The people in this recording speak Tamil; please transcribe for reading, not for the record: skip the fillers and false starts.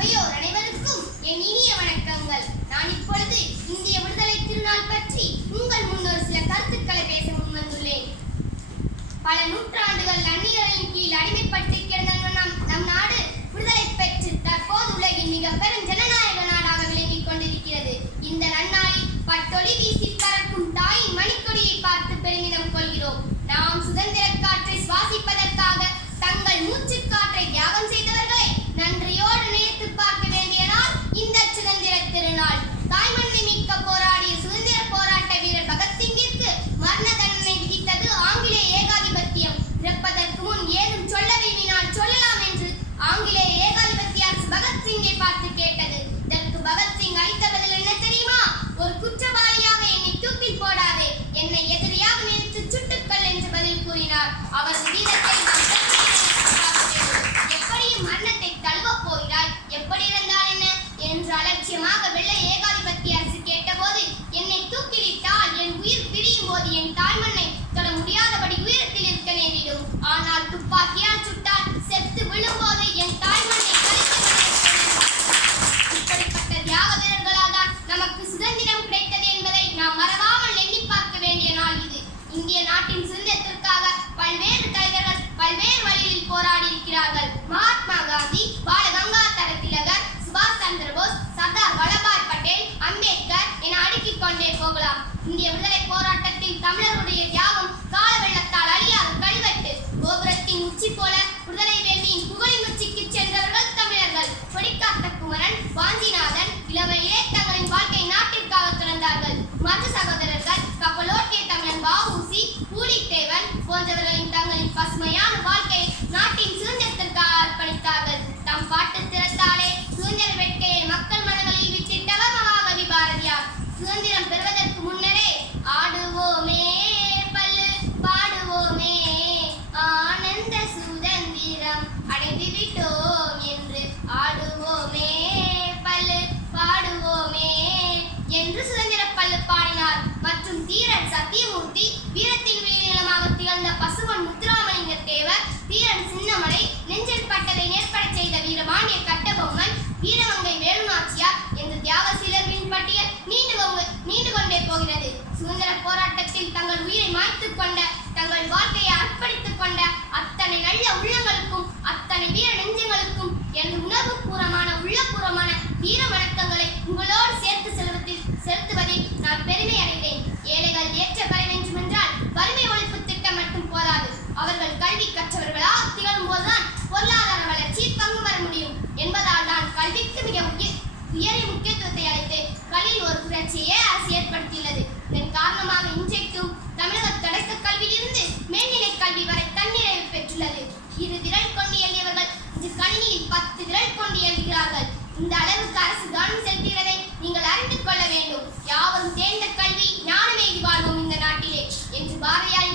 அவையோர் அனைவருக்கும் என் இனிய வணக்கங்கள். நான் இப்பொழுது இந்திய விடுதலை திருநாள் பற்றி உங்கள் முன்னோர் சில கருத்துக்களை பேச முன்வந்துள்ளேன். பல நூற்றாண்டுகள் அந்நியர்களின் கீழ் அடிமைப்பட்டு கிடந்த நம் நாடு விடுதலை பெற்று தற்போது உலகின் மிக பெரும் ஜனநாயக நாடாக விளங்கிக் கொண்டிருக்கிறது. இந்த நன்னாளில் பட்டொளி வீசி பறக்கும் தாயின் மணிக்கொடியை பார்த்து பெருமிதம் கொள்கிறோம். நாம் சுதந்திர காற்றை சுவாசிப்பதற்காக தங்கள் மூச்சு காற்றை தியாகம் செய்தவர்களை நன்றியோடு நினைத்து பார்க்க வேண்டிய நாள் இந்த சுதந்திர திருநாள். தாய்மண்ணை மீட்க போராடிய சுதந்திர போராட்ட வீரர் பகத்சிங்கிற்கு மரண தண்டனை விதித்தது ஆங்கிலேய ஏகாதிபத்தியம். இறப்பதற்கு முன் ஏதும் சொல்ல விரும்பினால் சொல்லலாம் என்று ஆங்கிலேய ஏகாதிபத்திய அரசு பகத்சிங்கை பார்த்து கேட்டது. இதற்கு பகத்சிங் அளித்த பதில் என்ன தெரியுமா? ஒரு குற்றவாளியாக என்னை தூக்கில் போடாதே, என்னை எதிரியாக நினைத்து சுட்டுக்கள் என்று பதில் கூறினார். அவர் வீரத்தை மரணத்தை தழுவ போகிறாய், எப்படி இருந்தால் என்ன என்று அலட்சியமாக வெள்ளை ஏகாதிபத்திய அரசு கேட்டபோது, என்னை தூக்கிலிட்டால் என் உயிர் பிரியும் போது என் தாய்மண்ணை தொட முடியாதபடி உயரத்தில் இருக்க நேரிடும். ஆனால் துப்பாக்கியால் சுட்டால் செத்து விழும்போது என் தாய்மண்ணை இப்படிப்பட்ட தியாக வீரர்களால் தான் நமக்கு சுதந்திரம் கிடைத்தது என்பதை நாம் மறவாமல் எண்ணி பார்க்க வேண்டிய நாள் இது. இந்திய நாட்டின் சுதந்திரத்திற்காக பல்வேறு தலைவர்கள் பல்வேறு வழியில் போராடி இருக்கிறார்கள். மகாத்மா காந்தி, பால கங்காதர திலகர், சுபாஷ் சந்திர போஸ், சர்தார் வல்லபாய் பட்டேல், அம்பேத்கர் என அடுக்கிக் கொண்டே போகலாம். இந்திய விடுதலை போராட்டத்தில் தமிழருடைய தியாகம் கால வெள்ளத்தால் அழியாத கல்வெட்டு. கோபுரத்தின் உச்சி போல விடுதலை வேள்வியின் புகழின் உச்சிக்கு சென்றவர்கள் தமிழர்கள். கொடிக்காத்த குமரன், வாஞ்சிநாதன், இளமையிலே தங்களின் வாழ்க்கை நாட்டிற்காக துறந்தார்கள். மற்ற சகோதரர்கள் கப்பலோட்டிய தமிழன் வ.உ.சி., பூலித்தேவன் போன்றவர்களின் தங்களின் பசுமையான வாழ்க்கை நாட்டின் சுதந்திரத்திற்காக அர்ப்பணித்தார்கள். தம் பாட்டு திறத்தாலே சுதந்திர வேட்கையை மக்கள் மனங்களில் வித்திட்டவர் மகாகவி பாரதியார். சுதந்திரம் பெறுவதற்கு முன்னரே ஆடுவோமே பல்லு பாடுவோமே ஆனந்த சுதந்திரம் அடைந்து விட்டோம் என்று ஆடுவோமே பல்லு பாடுவோமே என்று சுதந்திர பல்லு பாடினார். மற்றும் தீரன் சத்தியமூர்த்தி, வீரத்தின் விளைநிலமாக திகழ்ந்த பசுவன் முத்துராமலிங்க தேவர், வீரன் சின்னமலை, நெஞ்சில் பட்டதை நேர்பட செய்த வீரபாண்டிய கட்டபொம்மன், வீரமங்கை வேலுநாச்சியார் என்ற தியாகசீலர்களின் பட்டியல் நீண்டு கொண்டே போகிறது. சுதந்திர போராட்டத்தில் தங்கள் உயிரை மாய்த்துக் கொண்ட, தங்கள் வாழ்க்கையை அர்ப்பணித்துக் கொண்ட அத்தனை நல்ல உள்ளங்களுக்கும் அத்தனை வீர நெஞ்சங்களுக்கும் எனது உணர்வுபூர்வமான உள்ளபூர்வமான வீர வணக்கங்களை உங்களோடு சேர்த்து செலுத்துவதில் நான் பெருமை அடைகிறேன். ஏழைகள் ஏற்ற பெற வேண்டும் என்றால் வறுமை ஒழிப்பு திட்டம் மட்டும் போதாது. அவர்கள் கல்வி கற்றவர்களாக திகழும் போதுதான் பொருளாதார வளர்ச்சி பங்கு வர முடியும் என்பதால் தான் கல்விக்கு மிக உயரிய முக்கியத்துவத்தை அளித்து கல்வியில் ஒரு புரட்சியை அரசு ஏற்படுத்தியுள்ளது. இதன் காரணமாக இன்றைக்கும் தமிழக தொடக்க கல்வியிலிருந்து மேல்நிலை கல்வி வரை தன்னிறைவு பெற்றுள்ளது. 2 விரல் கொண்டு எழுதியவர்கள் இன்று கணினியில் 10 விரல் கொண்டு எழுதுகிறார்கள். இந்த அளவுக்கு அரசு கவனம் செலுத்துகிறதை நீங்கள் அறிந்து கொள்ள வேண்டும். யாவரும் தேர்ந்த கல்வி ஞானமே வாழ்வோம் இந்த நாட்டிலே என்று பாரதியார்